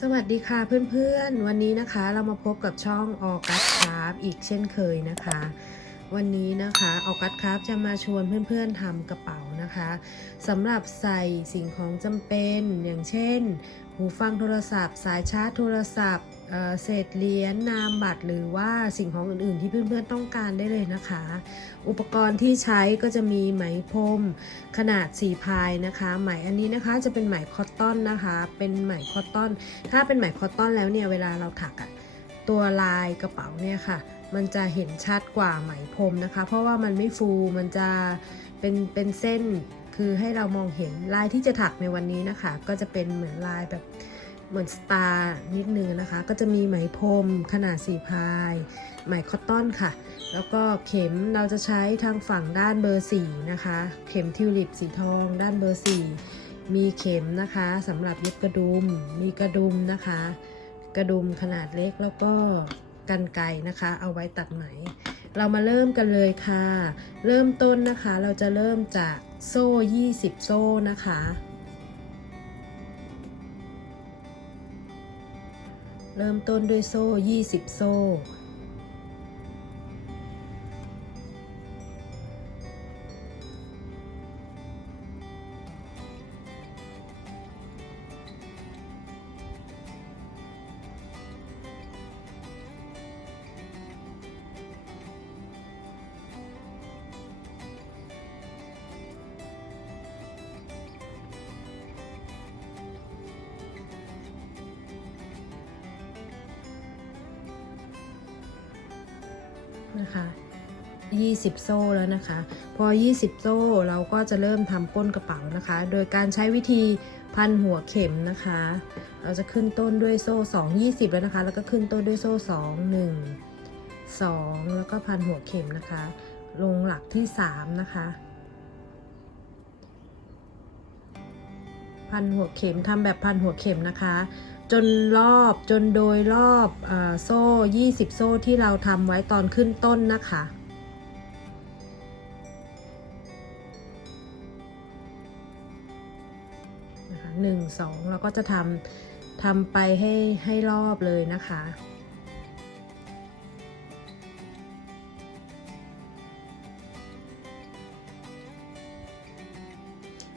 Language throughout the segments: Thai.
สวัสดีค่ะเพื่อนๆ วันนี้นะคะเรามาพบกับช่องออกัสคราฟอีกเช่นเคยนะคะ วันนี้นะคะออกัสคราฟจะมาชวนเพื่อนๆทำกระเป๋านะคะสำหรับใส่สิ่งของจำเป็นอย่างเช่น หูฟังโทรศัพท์ สายชาร์จโทรศัพท์ เศษเหรียญนามบัตรหรือว่าสิ่งของอื่น ๆ ที่เพื่อนๆต้องการได้เลยนะคะ อุปกรณ์ที่ใช้ก็จะมีไหมพรมขนาด4พายนะคะไหมอันนี้นะคะจะเป็นไหมคอตตอนนะคะ เป็นไหมคอตตอน ถ้าเป็นไหมคอตตอนแล้วเนี่ยเวลาเราถักอะตัวลายกระเป๋าเนี่ยค่ะ มันจะเห็นชัดกว่าไหมพรมนะคะ เพราะว่ามันไม่ฟูมันจะเป็นเป็นเส้นคือให้เรามองเห็นลายที่จะถักในวันนี้นะคะ ก็จะเป็นเหมือนลายแบบ เหมือนสตาร์นิดนึงนะคะ ก็จะมีไหมพรมขนาดสี่พาย ไหมคอตตอนค่ะ แล้วก็เข็มเราจะใช้ทางฝั่งด้านเบอร์4นะคะ เข็มทิวลิปสีทอง ด้านเบอร์4มีเข็มนะคะสำหรับเย็บกระดุม มีกระดุมนะคะ กระดุมขนาดเล็กแล้วก็กันไกรนะคะ เอาไว้ตัดไหม เรามาเริ่มกันเลยค่ะ เริ่มต้นนะคะ เราจะเริ่มจากโซ่ 20 โซ่นะคะ เริ่มต้นด้วยโซ่ 20 โซ่ นะคะ20 โซ่แล้วนะคะ พอ 20 โซ่เราก็จะเริ่มทำก้นกระเป๋านะคะ โดยการใช้วิธีพันหัวเข็มนะคะ เราจะขึ้นต้นด้วยโซ่ 2 20 แล้วนะคะ แล้วก็ขึ้นต้นด้วยโซ่ 2 1 2 แล้วก็พันหัวเข็มนะคะ ลงหลักที่ 3 นะคะ พันหัวเข็มทำแบบพันหัวเข็มนะคะ จนรอบจนโดยรอบอโซ่ 20 โซ่ที่เราทำไว้ตอนขึ้นต้นนะคะ หนึ่งสองเราก็จะทำทำไปให้ให้รอบเลยนะคะ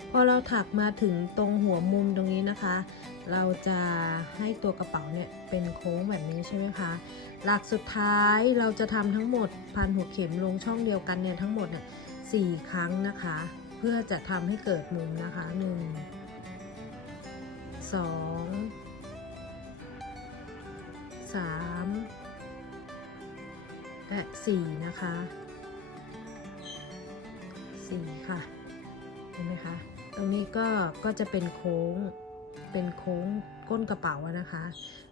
พอเราถักมาถึงตรงหัวมุมตรงนี้นะคะ เราจะให้ตัวกระเป๋าเนี่ยเป็นโค้งแบบนี้ใช่ไหมคะ หลักสุดท้ายเราจะทำทั้งหมดพันหัวเข็มลงช่องเดียวกันเนี่ยทั้งหมดเนี่ยสี่ครั้งนะคะ เพื่อจะทำให้เกิดมุมนะคะหนึ่งสองสามและสี่นะคะสี่ค่ะ เห็นไหมคะ ตรงนี้ก็ก็จะเป็นโค้ง เป็นโค้งก้นกระเป๋านะคะ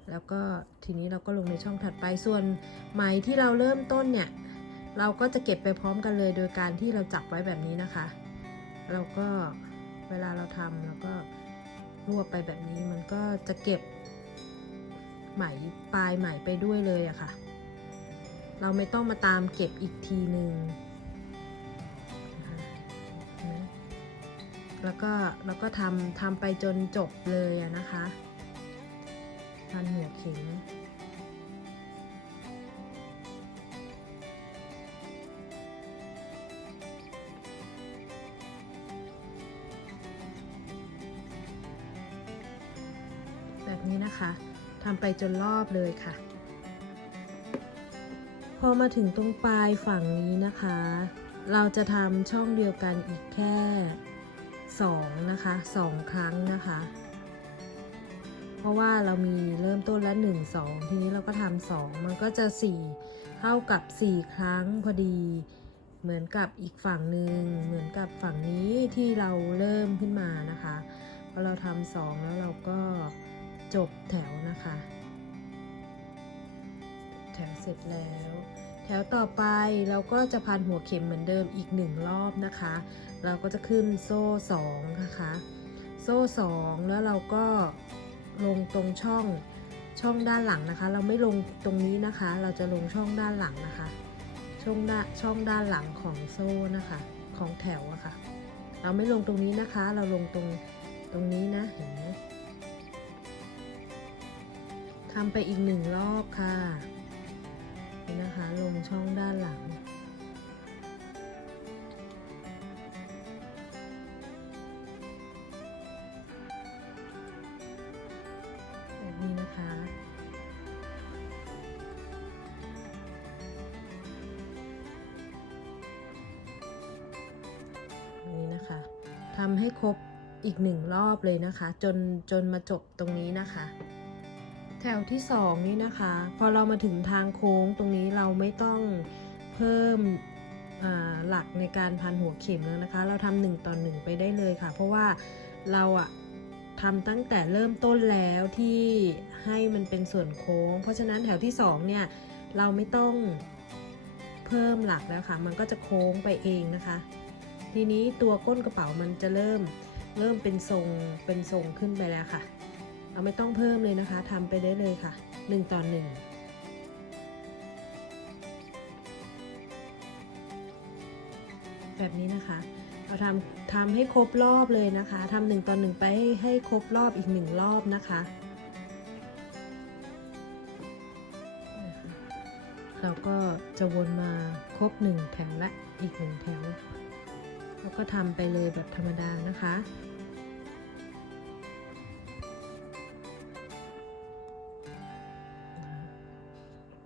แล้วก็ทีนี้เราก็ลงในช่องถัดไปส่วนไหมที่เราเริ่มต้นเนี่ยเราก็จะเก็บไปพร้อมกันเลยโดยการที่เราจับไว้แบบนี้นะคะ เราก็เวลาเราทำเราก็รวบไปแบบนี้มันก็จะเก็บไหมปลายไหมไปด้วยเลยอะค่ะ เราไม่ต้องมาตามเก็บอีกทีหนึ่ง แล้วก็แล้วก็ทำทำไปจนจบเลยนะคะพันหัวเข็มแบบนี้นะคะทำไปจนรอบเลยค่ะ พอมาถึงตรงปลายฝั่งนี้นะคะ เราจะทำช่องเดียวกันอีกแค่ 2 นะคะ 2 ครั้งนะคะ เพราะว่าเรามีเริ่มต้นละ 1 2 ทีนี้เราก็ทำ2มันก็จะ 4 เท่ากับ 4 ครั้งพอดี เหมือนกับอีกฝั่งหนึ่งเหมือนกับฝั่งนี้ที่เราเริ่มขึ้นมานะคะพอเราทำสองแล้วเราก็จบแถวนะคะ แถวเสร็จแล้ว แถวต่อไปเราก็จะพันหัวเข็มเหมือนเดิมอีกหนึ่งรอบนะคะ เราก็จะขึ้นโซ่2นะคะ โซ่2แล้วเราก็ลงตรงช่องช่องด้านหลังนะคะ เราไม่ลงตรงนี้นะคะ เราจะลงช่องด้านหลังนะคะ ช่องด้านช่องด้านหลังของโซ่นะคะของแถวอะค่ะ เราไม่ลงตรงนี้นะคะ เราลงตรงตรงนี้นะเห็นไหมทำไปอีกหนึ่งรอบค่ะ นะคะ ลงช่องด้านหลัง แบบนี้นะคะนี้นะคะทำให้ครบอีกหนึ่งรอบเลยนะคะ จนจนมาจบตรงนี้นะคะ ถวที่สองนี้นะคะ พอเรามาถึงทางโค้งตรงนี้เราไม่ต้องเพิ่มหลักในการพันหัวเข็มแล้วนะคะ เราทำหนึ่งต่อหนึ่งไปได้เลยค่ะ เพราะว่าเราอะทำตั้งแต่เริ่มต้นแล้วที่ให้มันเป็นส่วนโค้ง เพราะฉะนั้นแถวที่สองเนี่ย เราไม่ต้องเพิ่มหลักแล้วค่ะ มันก็จะโค้งไปเองนะคะ ทีนี้ตัวก้นกระเป๋ามันจะเริ่มเริ่มเป็นทรงเป็นทรงขึ้นไปแล้วค่ะ เราไม่ต้องเพิ่มเลยนะคะทำไปได้เลยค่ะ 1 ต่อ 1แบบนี้นะคะ เราทำทำให้ครบรอบเลยนะคะทำหนึ่งต่อหนึ่งไปให้ให้ครบรอบอีกหนึ่งรอบนะคะนะคะ เราก็จะวนมาครบหนึ่งแถวและอีกหนึ่งแถว แล้วก็ทำไปเลยแบบธรรมดานะคะ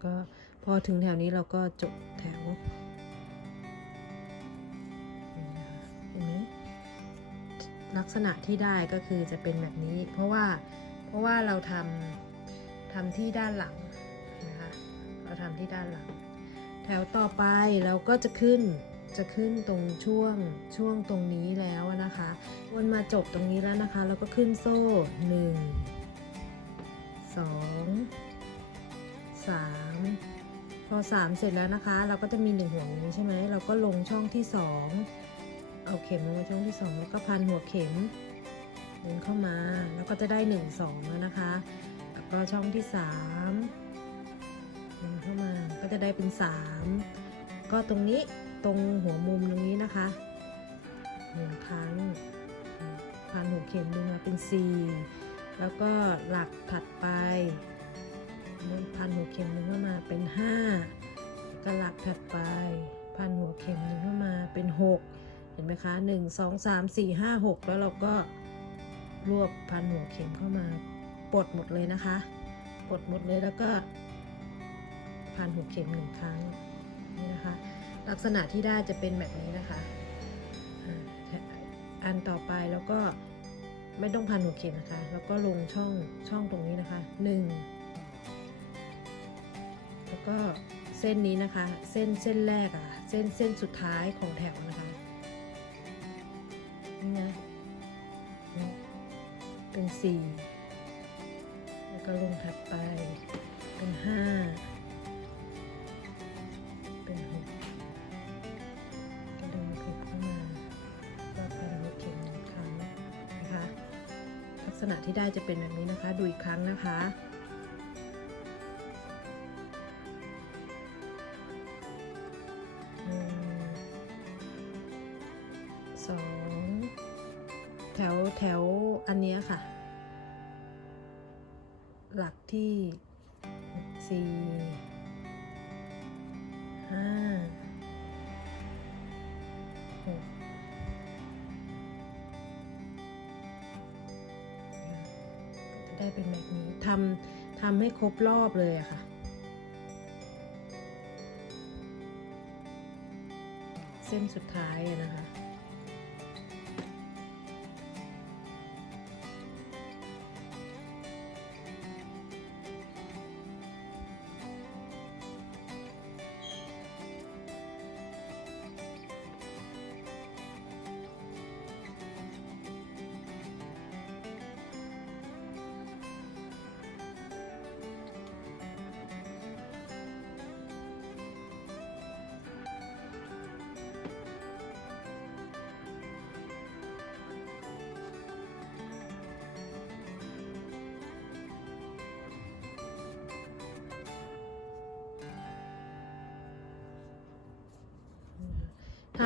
ก็พอถึงแถวนี้เราก็จบแถวเห็นไหมลักษณะที่ได้ก็คือจะเป็นแบบนี้ เพราะว่าเพราะว่าเราทำทำที่ด้านหลังนะคะเราทำที่ด้านหลัง แถวต่อไปเราก็จะขึ้นจะขึ้นตรงช่วงช่วงตรงนี้แล้วนะคะวนมาจบตรงนี้แล้วนะคะ แล้วก็ขึ้นโซ่ 1 2 3พอ3เสร็จแล้วนะคะ เราก็จะมี1ห่วงอย่างนี้ใช่ไหมเราก็ลงช่องที่2เอาเข็มลงมาช่องที่2แล้วก็พันหัวเข็มดึงเข้ามาแล้วก็จะได้1 2แล้วนะคะแล้วก็ช่องที่3ดึงเข้ามาก็จะได้เป็น3ก็ตรงนี้ตรงหัวมุมตรงนี้นะคะหนึ่งครั้งพันหัวเข็มดึงมาเป็น4แล้วก็หลักถัดไป พันหัวเข็มดึงเข้ามาเป็น 5ก็หลักถัดไป พันหัวเข็มดึงเข้ามาเป็น 6 เห็นไหมคะ 1 2 3 4 5 6 แล้วเราก็รวบพันหัวเข็มเข้ามาปลดหมดเลยนะคะปลดหมดเลยแล้วก็พันหัวเข็มหนึ่งครั้งนี่นะคะ ลักษณะที่ได้จะเป็นแบบนี้นะคะอันต่อไปแล้วก็ไม่ต้องพันหัวเข็มนะคะ แล้วก็ลงช่องช่องตรงนี้นะคะหนึ่ง ก็เส้นนี้นะคะ เส้นเส้นแรกอะ่ะ เส้นเส้นสุดท้ายของแถวนะคะนี่นะเป็นสี่แล้วก็ลงถัดไปเป็นห้าเป็นหกก็ดึงคลิปเข้ามาก็พันลูเข็มหนึ่งครั้งนะคะ ลักษณะที่ได้จะเป็นแบบนี้นะคะ ดูอีกครั้งนะคะ สี่ห้าหกจะได้เป็นแบบนี้ทำทำให้ครบรอบเลยอะค่ะเส้นสุดท้ายนะคะ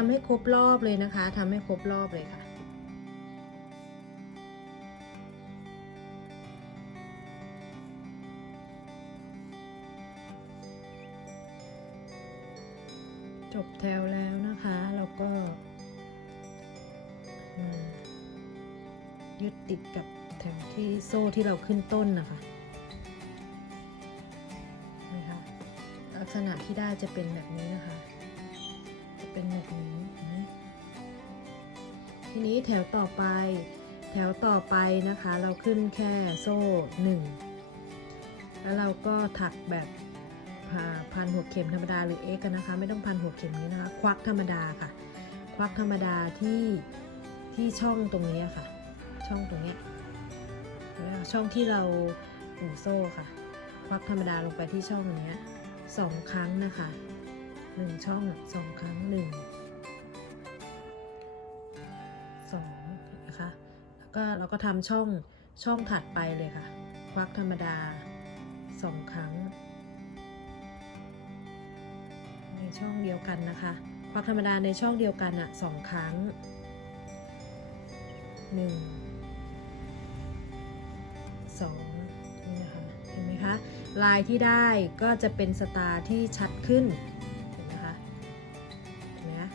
ำให้ครบรอบเลยนะคะทำให้ครบรอบเลยค่ะ จบแถวแล้วนะคะแล้วก็ยึดติดกับแถวที่โซ่ที่เราขึ้นต้นนะคะนะคะ ลักษณะที่ได้จะเป็นแบบนี้นะคะ เป็นแบบนี้นไหมทีนี้แถวต่อไป แถวต่อไปนะคะ เราขึ้นแค่โซ่หนึ่งแล้วเราก็ถักแบบพันหัวเข็มธรรมดาหรือ X กันนะคะ ไม่ต้องพันหัวเข็มนี้นะคะ ควักธรรมดาค่ะ ควักธรรมดาที่ที่ช่องตรงนี้ค่ะ ช่องตรงนี้ช่องที่เราหูโซ่ค่ะ ควักธรรมดาลงไปที่ช่องนี้สองครั้งนะคะ หนึ่งช่องสองครั้งหนึ่งสองนะคะแล้วก็เราก็ทำช่องช่องถัดไปเลยค่ะ ควักธรรมดาสองครั้ง ในช่องเดียวกันนะคะ ควักธรรมดาในช่องเดียวกันอะสองครั้งหนึ่งสองนี่นะคะเห็นไหมคะลายที่ได้ก็จะเป็นสตาร์ที่ชัดขึ้น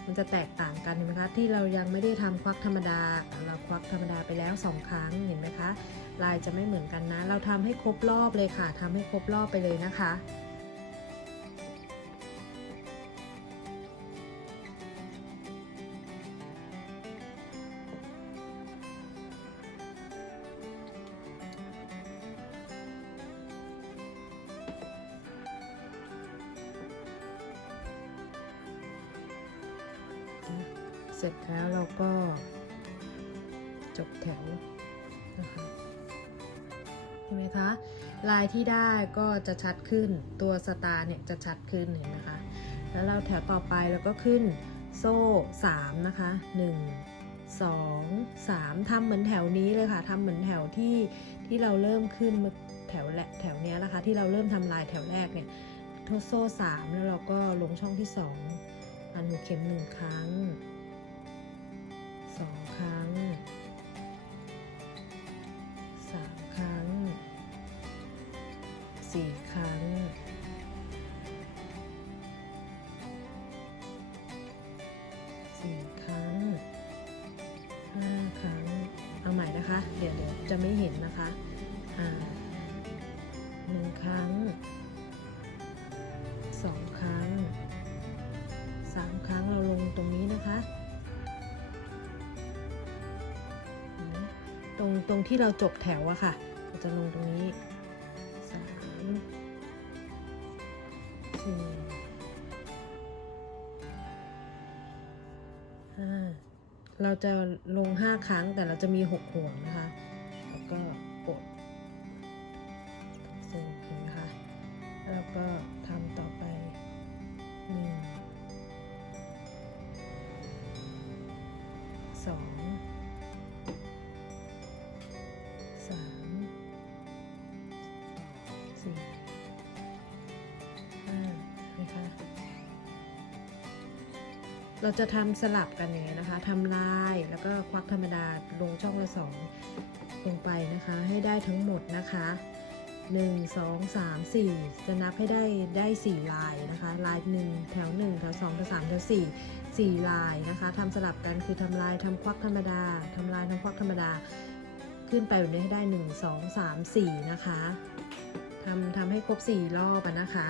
มันจะแตกต่างกันเห็นไหมคะ ที่เรายังไม่ได้ทำควักธรรมดา เราควักธรรมดาไปแล้วสองครั้งเห็นไหมคะ ลายจะไม่เหมือนกันนะ เราทำให้ครบรอบเลยค่ะทำให้ครบรอบไปเลยนะคะ เสร็จแล้วเราก็จบแถวนะคะเห็นไหมคะลายที่ได้ก็จะชัดขึ้นตัวสตาร์เนี่ยจะชัดขึ้นเห็นไหมคะ แล้วเราแถวต่อไปเราก็ขึ้นโซ่ 3 นะคะ 1 2 3ทำเหมือนแถวนี้เลยค่ะทำเหมือนแถวที่ที่เราเริ่มขึ้นแถวแรกแถวเนี้ยนะคะ ที่เราเริ่มทำลายแถวแรกเนี่ยทโซ่ 3 แล้วเราก็ลงช่องที่2พันหัวเข็มหนึ่งครั้ง สองครั้งสามครั้งสี่ครั้งสี่ครั้งห้าครั้ง เอาใหม่นะคะ เดี๋ยวเดี๋ยวจะไม่เห็นนะคะ ตรงที่เราจบแถวอะค่ะเราจะลงตรงนี้สามสี่ห้าเราจะลงห้าครั้งแต่เราจะมีหกห่วงนะคะ แล้วก็ เราจะทำสลับกันอย่างเงี้ยนะคะทำลายแล้วก็ควักธรรมดาลงช่องละสองลงไปนะคะ ให้ได้ทั้งหมดนะคะหนึ่งสองสามสี่จะนับให้ได้ได้สี่ลายนะคะ ลายหนึ่งแถวหนึ่งแถวสองแถวสามแถวสี่สี่ลายนะคะทำสลับกันคือทำลายทำควักธรรมดาทำลายทำควักธรรมดา ขึ้นไปแบบนี้ให้ได้ 1 2 3 4 นะคะทำทำให้ครบ 4 รอบนะคะ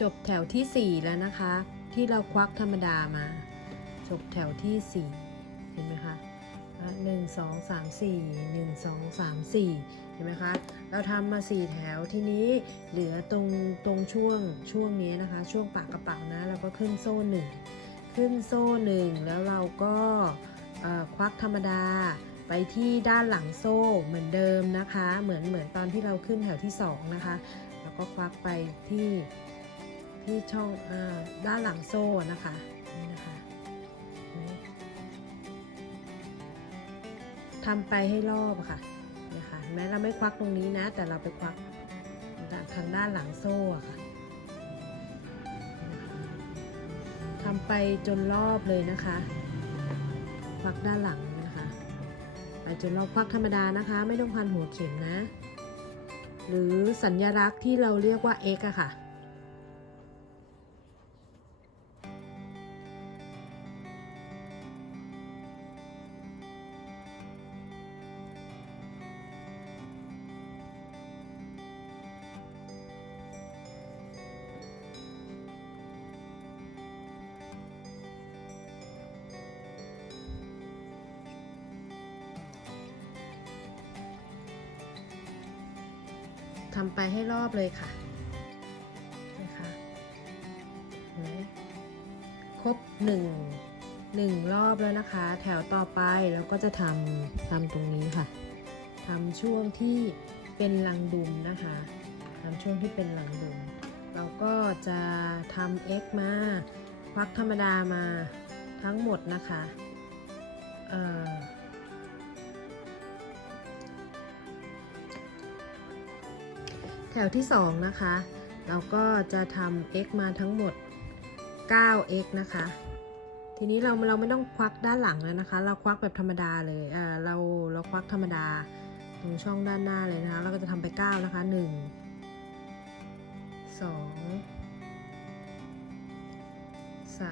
จบแถวที่ 4 แล้วนะคะ ที่เราควักธรรมดามา จบแถวที่ 4 เห็นไหมคะหนึ่งสองสามสี่หนึ่งสองสามสี่เห็นไหมคะ เราทำมาสี่แถวทีนี้เหลือตรงตรงช่วงช่วงนี้นะคะ ช่วงปากกระเป๋านะ เราก็ขึ้นโซ่หนึ่งขึ้นโซ่หนึ่งแล้วเราก็ควักธรรมดาไปที่ด้านหลังโซ่เหมือนเดิมนะคะ เหมือนเหมือนตอนที่เราขึ้นแถวที่สองนะคะ แล้วก็ควักไปที่ ที่ช่องอด้านหลังโซ่นะคะนี่นะคะทำไปให้รอบค่ะนะคะแม้เราไม่ควักตรงนี้นะ แต่เราไปควักทางด้านหลังโซ่ค่ะนะคะทำไปจนรอบเลยนะคะ ควักด้านหลังนะคะไปจนรอบควักธรรมดานะคะ ไม่ต้องพันหัวเข็มนะ หรือสัญลักษณ์ที่เราเรียกว่า x อะค่ะ ทำไปให้รอบเลยค่ะนะคะเห็นไหมครบหนึ่งหนึ่งรอบแล้วนะคะ แถวต่อไปเราก็จะทำทำตรงนี้ค่ะทำช่วงที่เป็นรังดุมนะคะทำช่วงที่เป็นรังดุม เราก็จะทำ x มาควักธรรมดามาทั้งหมดนะคะเอ่อ ถวที่ 2 นะคะ เราก็จะทำ x มาทั้งหมด 9x นะคะ ทีนี้เราเราไม่ต้องควักด้านหลังแล้วนะคะ เราควักแบบธรรมดาเลยอ่าเราเราควักธรรมดาตรงช่องด้านหน้าเลยนะคะ เราก็จะทำไป 9 นะคะ 1 2 3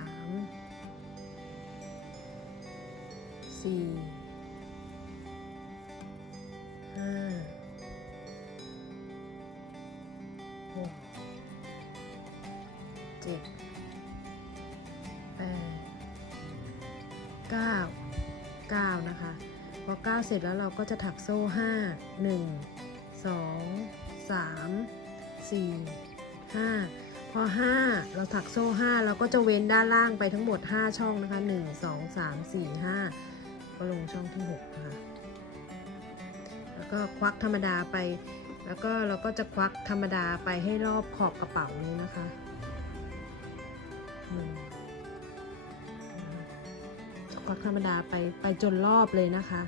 4 5 เจ็ดแปดเก้าเก้านะคะ พอเก้าเสร็จแล้วเราก็จะถักโซ่ห้าหนึ่งสองสามสี่ห้าพอห้าเราถักโซ่ห้าเราก็จะเว้นด้านล่างไปทั้งหมด5ช่องนะคะ1 2 3 4 5ก็ลงช่องที่6นะคะแล้วก็ควักธรรมดาไป แล้วก็เราก็จะควักธรรมดาไปให้รอบขอบกระเป๋านี้นะคะ หนึ่งจะควักธรรมดาไปไปจนรอบเลยนะคะ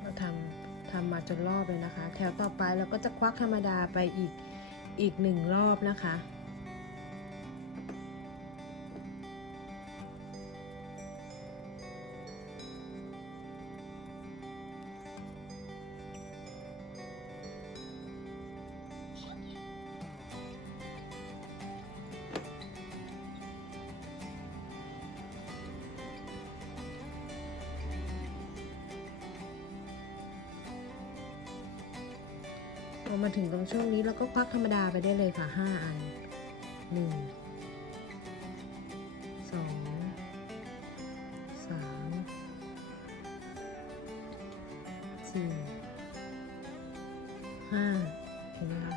เราทำทำมาจนรอบเลยนะคะ แถวต่อไปเราก็จะควักธรรมดาไปอีกอีกหนึ่งรอบนะคะ มาถึงตรงช่วงนี้เราก็ควักธรรมดาไปได้เลยค่ะ 5 อัน 1 2 3 4 5เห็นไหมคะ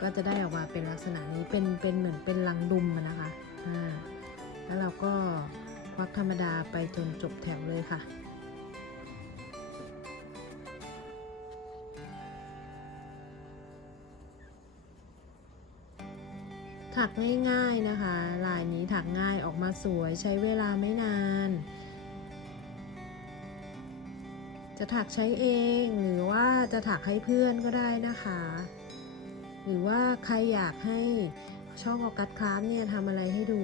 ก็จะได้ออกมาเป็นลักษณะนี้เป็นเป็นเหมือนเป็นลังดุมนะคะอ่าแล้วเราก็ควักธรรมดาไปจนจบแถวเลยค่ะ ถักง่ายๆนะคะ ลายนี้ถักง่ายออกมาสวยใช้เวลาไม่นาน จะถักใช้เองหรือว่าจะถักให้เพื่อนก็ได้นะคะ หรือว่าใครอยากให้ช่องออกัสคราฟเนี่ยทำอะไรให้ดู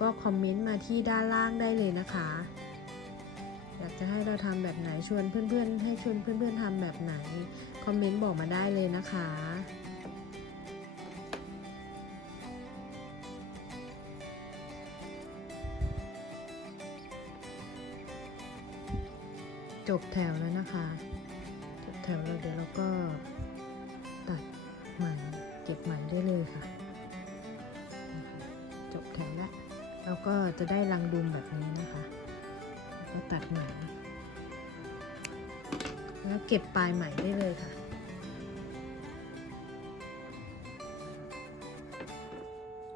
ก็คอมเมนต์มาที่ด้านล่างได้เลยนะคะ อยากจะให้เราทำแบบไหนชวนเพื่อนๆ ให้ชวนเพื่อนๆทำแบบไหน คอมเมนต์บอกมาได้เลยนะคะ จบแถวแล้วนะคะ จบแถวแล้วเดี๋ยวเราก็ตัดไหมเก็บไหมได้เลยค่ะ จบแถวแล้วเราก็จะได้รังดุมแบบนี้นะคะก็ตัดไหมแล้วเก็บปลายไหมได้เลยค่ะ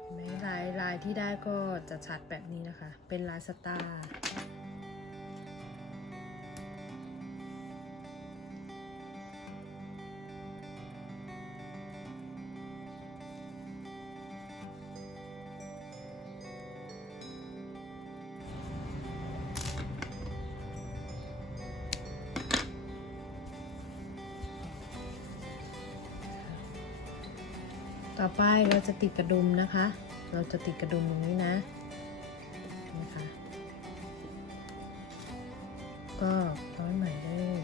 เห็นไหมลายลายที่ได้ก็จะชัดแบบนี้นะคะ เป็นลายสตาร์ ไปเราจะติดกระดุมนะคะ เราจะติดกระดุมตรงนี้นะนะคะก็ร้อยใหม่ได้เลย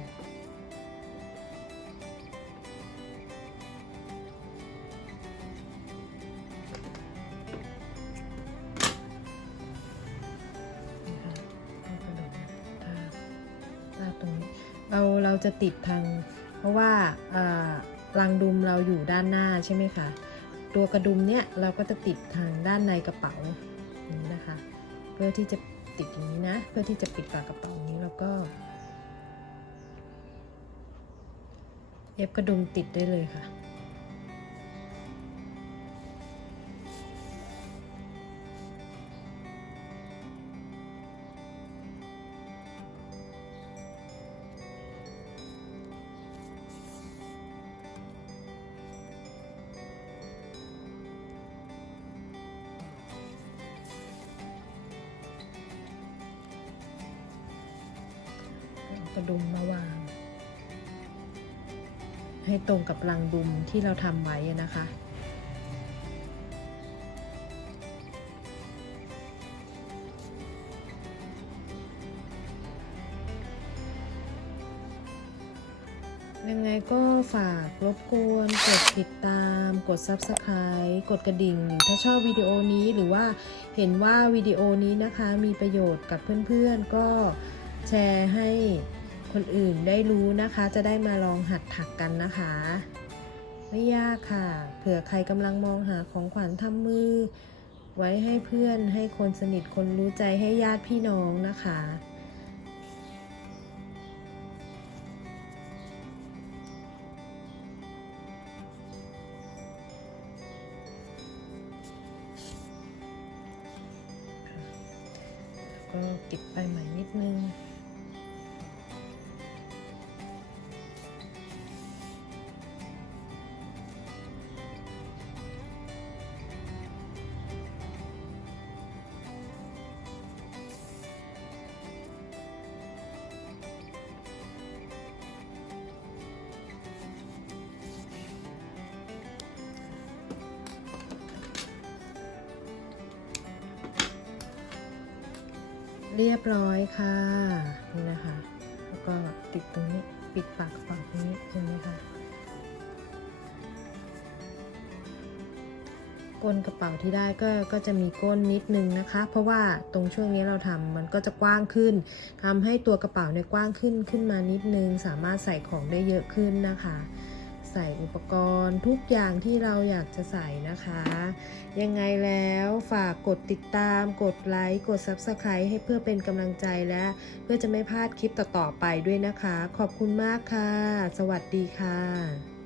นะคะเอากระดุมทาทาตรงนี้เราเราจะติดทาง เพราะว่าอ่ารังดุมเราอยู่ด้านหน้าใช่ไหมคะ ตัวกระดุมเนี่ยเราก็จะติดทางด้านในกระเป๋านี้นะคะ เพื่อที่จะติดอย่างนี้นะ เพื่อที่จะปิดปากกระเป๋านี้แล้วก็เย็บกระดุมติดได้เลยค่ะ ระดุมมาวาง ให้ตรงกับรังดุมที่เราทำไว้นะคะยังไงก็ฝากรบกวนกดติดตาม กด Subscribe กดกระดิ่ง ถ้าชอบวิดีโอนี้หรือว่าเห็นว่าวิดีโอนี้นะคะมีประโยชน์กับเพื่อนๆ ก็แชร์ให้ คนอื่นได้รู้นะคะ จะได้มาลองหัดถักกันนะคะ ไม่ยากค่ะ เผื่อใครกำลังมองหาของขวัญทำมือ ไว้ให้เพื่อนให้คนสนิทคนรู้ใจให้ญาติพี่น้องนะคะ เรียบร้อยค่ะนี่นะคะ แล้วก็ติดตรงนี้ปิดปากกระเป๋าตรงนี้เห็นไหมคะก้นกระเป๋าที่ได้ก็ก็จะมีก้นนิดนึงนะคะ เพราะว่าตรงช่วงนี้เราทำมันก็จะกว้างขึ้นทำให้ตัวกระเป๋าเนี่ยกว้างขึ้นขึ้นมานิดนึง สามารถใส่ของได้เยอะขึ้นนะคะ ส่อุปกรณ์ทุกอย่างที่เราอยากจะใส่นะคะ ยังไงแล้วฝากกดติดตาม กดไลค์กด Subscribe ให้เพื่อเป็นกำลังใจและเพื่อจะไม่พลาดคลิปต่อๆไปด้วยนะคะ ขอบคุณมากค่ะ สวัสดีค่ะ